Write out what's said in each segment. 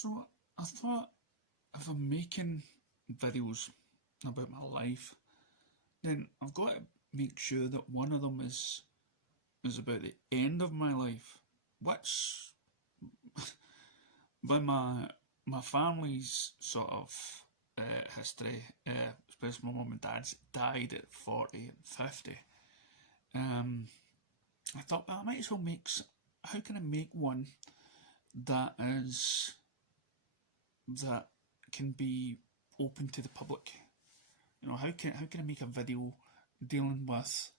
So I thought if I'm making videos about my life, then I've got to make sure that one of them is about the end of my life, which by my family's sort of history, especially my mum and dad's, died at 40 and 50. I thought, well, I might as well how can I make one that can be open to the public? You know, how can I make a video dealing with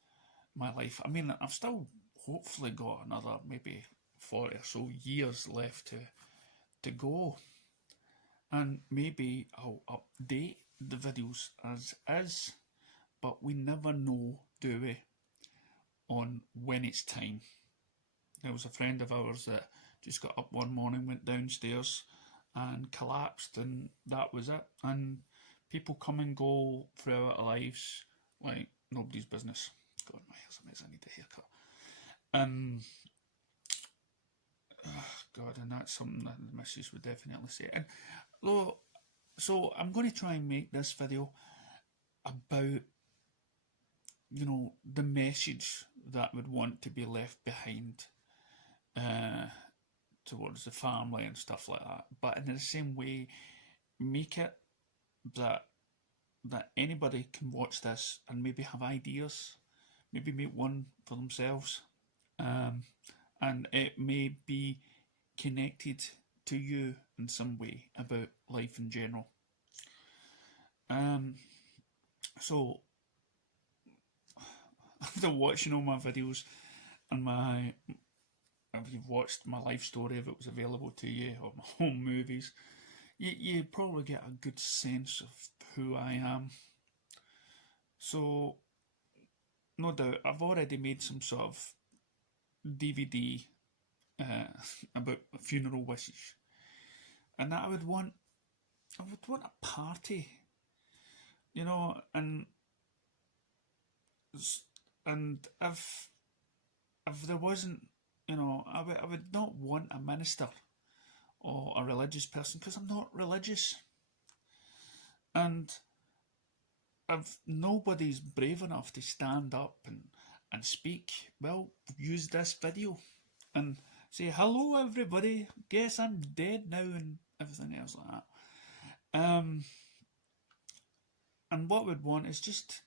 my life? I mean, I've still hopefully got another maybe 40 or so years left to go, and maybe I'll update the videos as is, but we never know, do we, on when it's time. There was a friend of ours that just got up one morning, went downstairs and collapsed, and that was it. And people come and go throughout our lives like nobody's business. God, my hair's a mess, I need a haircut. God, and that's something that the missus would definitely say. And so I'm going to try and make this video about, you know, the message that I would want to be left behind towards the family and stuff like that. But in the same way, make it that anybody can watch this and maybe have ideas, maybe make one for themselves, and it may be connected to you in some way about life in general. So after watching all my videos and if you've watched my life story, if it was available to you, or my home movies, you probably get a good sense of who I am. So no doubt I've already made some sort of DVD about funeral wishes, and that I would want a party, you know, and if there wasn't, you know, I would not want a minister or a religious person, because I'm not religious. And if nobody's brave enough to stand up and speak, well, use this video and say, hello everybody, guess I'm dead now, and everything else like that. And what we'd want is just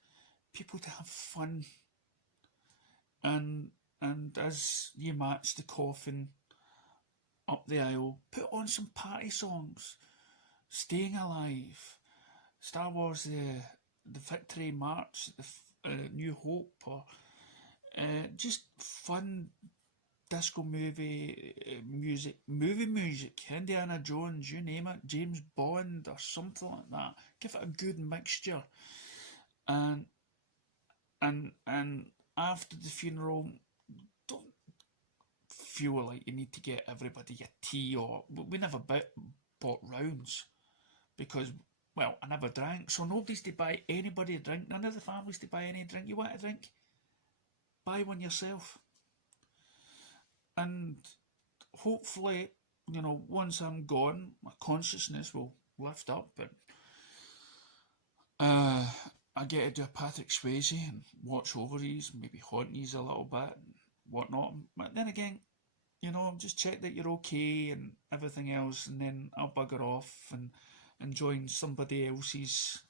people to have fun, and as you march the coffin up the aisle, put on some party songs, Staying Alive, Star Wars, the Victory March, the New Hope, or just fun disco movie music, Indiana Jones, you name it, James Bond or something like that. Give it a good mixture, and after the funeral, don't feel like you need to get everybody a tea, or we never bought rounds because, well, I never drank, so nobody's to buy anybody a drink. None of the families to buy any drink. You want a drink? Buy one yourself. And hopefully, you know, once I'm gone, my consciousness will lift up, and I get to do a Patrick Swayze and watch over these, maybe haunt these a little bit and whatnot. But then again, you know, just check that you're okay and everything else, and then I'll bugger off and join somebody else's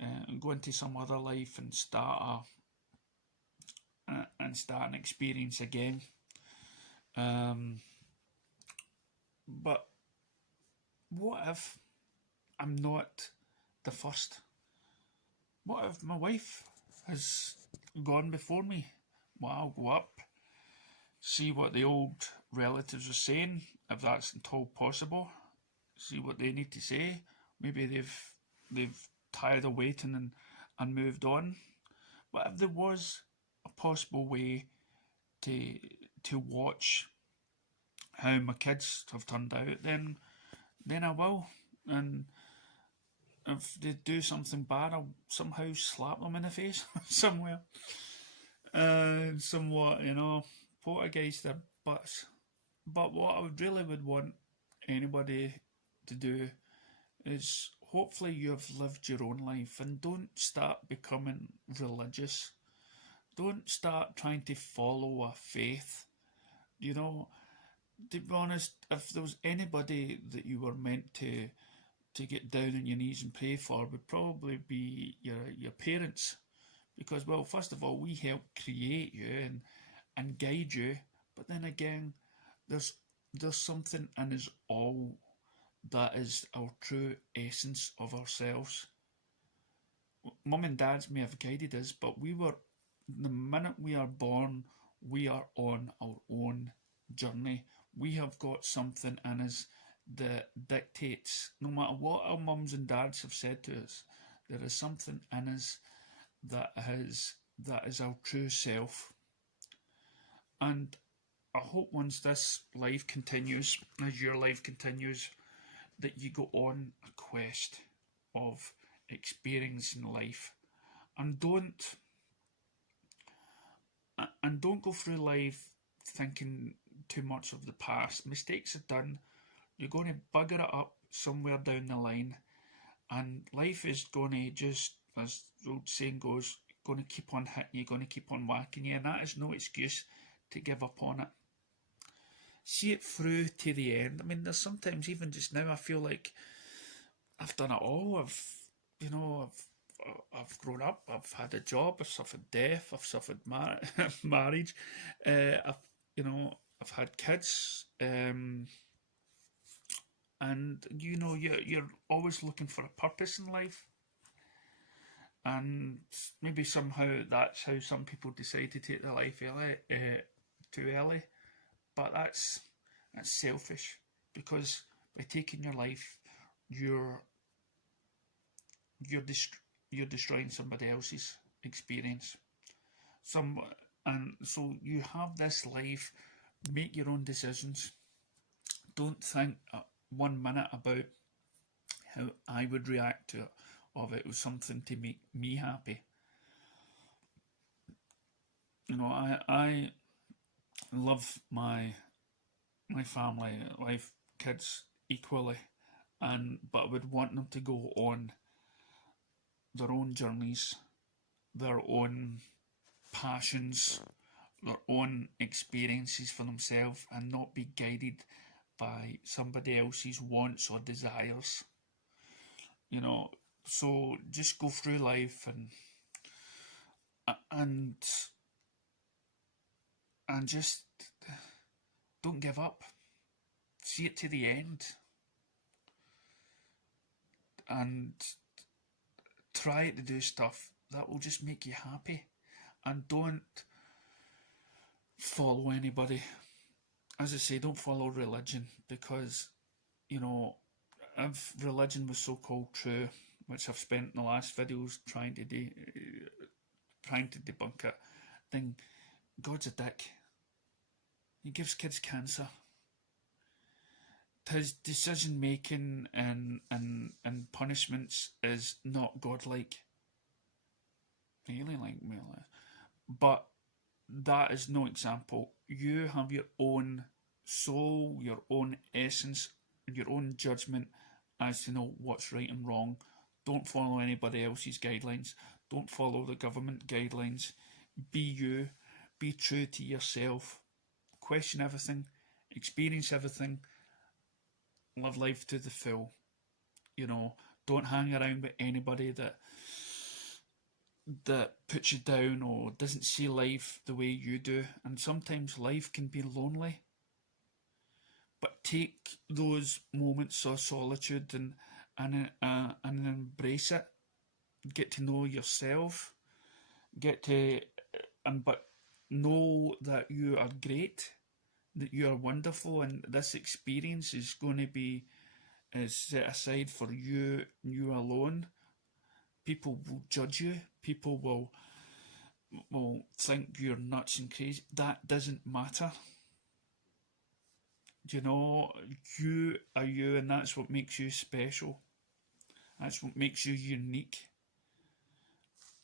and go into some other life and start an experience again. But what if I'm not the first? What if my wife has gone before me? Well, I'll go up, see what the old relatives are saying, if that's at all possible, see what they need to say. Maybe they've tired of waiting and moved on. But if there was a possible way to watch how my kids have turned out, then I will. And if they do something bad, I'll somehow slap them in the face somewhere. Somewhat, you know, poltergeist their butts. But what I really would want anybody to do is hopefully you have lived your own life, and don't start becoming religious. Don't start trying to follow a faith. You know, to be honest, if there was anybody that you were meant to get down on your knees and pray for, would probably be your parents. Because, well, first of all, we help create you and guide you, but then again, there's something in us all that is our true essence of ourselves. Mum and dads may have guided us, but the minute we are born, we are on our own journey. We have got something in us that dictates, no matter what our mums and dads have said to us, there is something in us that is our true self. And I hope once this life continues, as your life continues, that you go on a quest of experiencing life, and don't go through life thinking too much of the past. Mistakes are done. You're going to bugger it up somewhere down the line, and life is going to just, as the old saying goes, going to keep on hitting you, going to keep on whacking you, and that is no excuse to give up on it. See it through to the end. I mean, there's sometimes, even just now, I feel like I've done it all. I've grown up. I've had a job. I've suffered death. I've suffered marriage. I've had kids. And you're always looking for a purpose in life. And maybe somehow that's how some people decide to take their life too early. But that's selfish, because by taking your life, you're destroying somebody else's experience. And so you have this life. Make your own decisions. Don't think 1 minute about how I would react to it, or if it was something to make me happy. I love my family, wife, kids equally, but I would want them to go on their own journeys, their own passions, their own experiences for themselves, and not be guided by somebody else's wants or desires. So just go through life and just don't give up. See it to the end, and try to do stuff that will just make you happy, and don't follow anybody. As I say, don't follow religion, because if religion was so-called true, which I've spent the last videos trying to debunk it, then God's a dick. He gives kids cancer. His decision making and punishments is not godlike. Really, but that is no example. You have your own soul, your own essence, your own judgment as to know what's right and wrong. Don't follow anybody else's guidelines. Don't follow the government guidelines. Be you. Be true to yourself. Question everything. Experience everything. Live life to the full. Don't hang around with anybody that puts you down or doesn't see life the way you do. And sometimes life can be lonely. But take those moments of solitude and embrace it. Get to know yourself. But know that you are great, that you are wonderful, and this experience is going to be set aside for you alone. People will judge you. People will think you're nuts and crazy. That doesn't matter. You are you, and that's what makes you special. That's what makes you unique.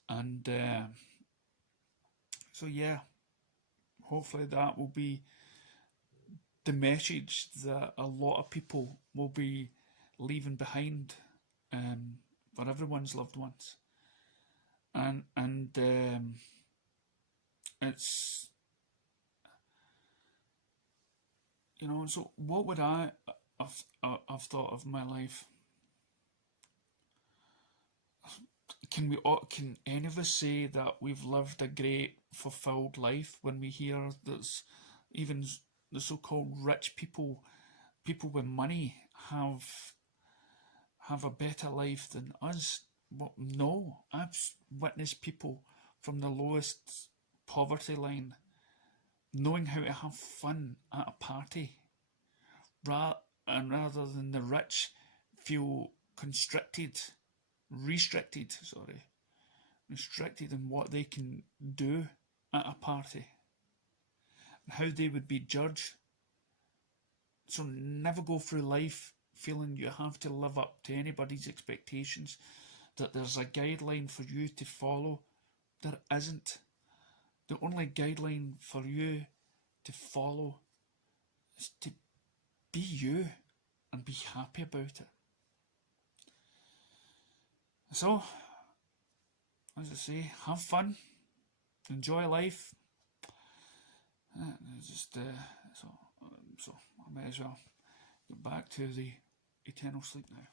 And so yeah, hopefully that will be the message that a lot of people will be leaving behind for everyone's loved ones. And it's, you know, so what would I have thought of my life? Can any of us say that we've lived a great, fulfilled life when we hear that even the so-called rich people, people with money, have a better life than us? Well, no. I've witnessed people from the lowest poverty line knowing how to have fun at a party, rather than the rich feel restricted in what they can do at a party, and how they would be judged. So never go through life feeling you have to live up to anybody's expectations, that there's a guideline for you to follow. There isn't. The only guideline for you to follow is to be you and be happy about it. So, as I say, have fun, enjoy life. So I may as well get back to the eternal sleep now.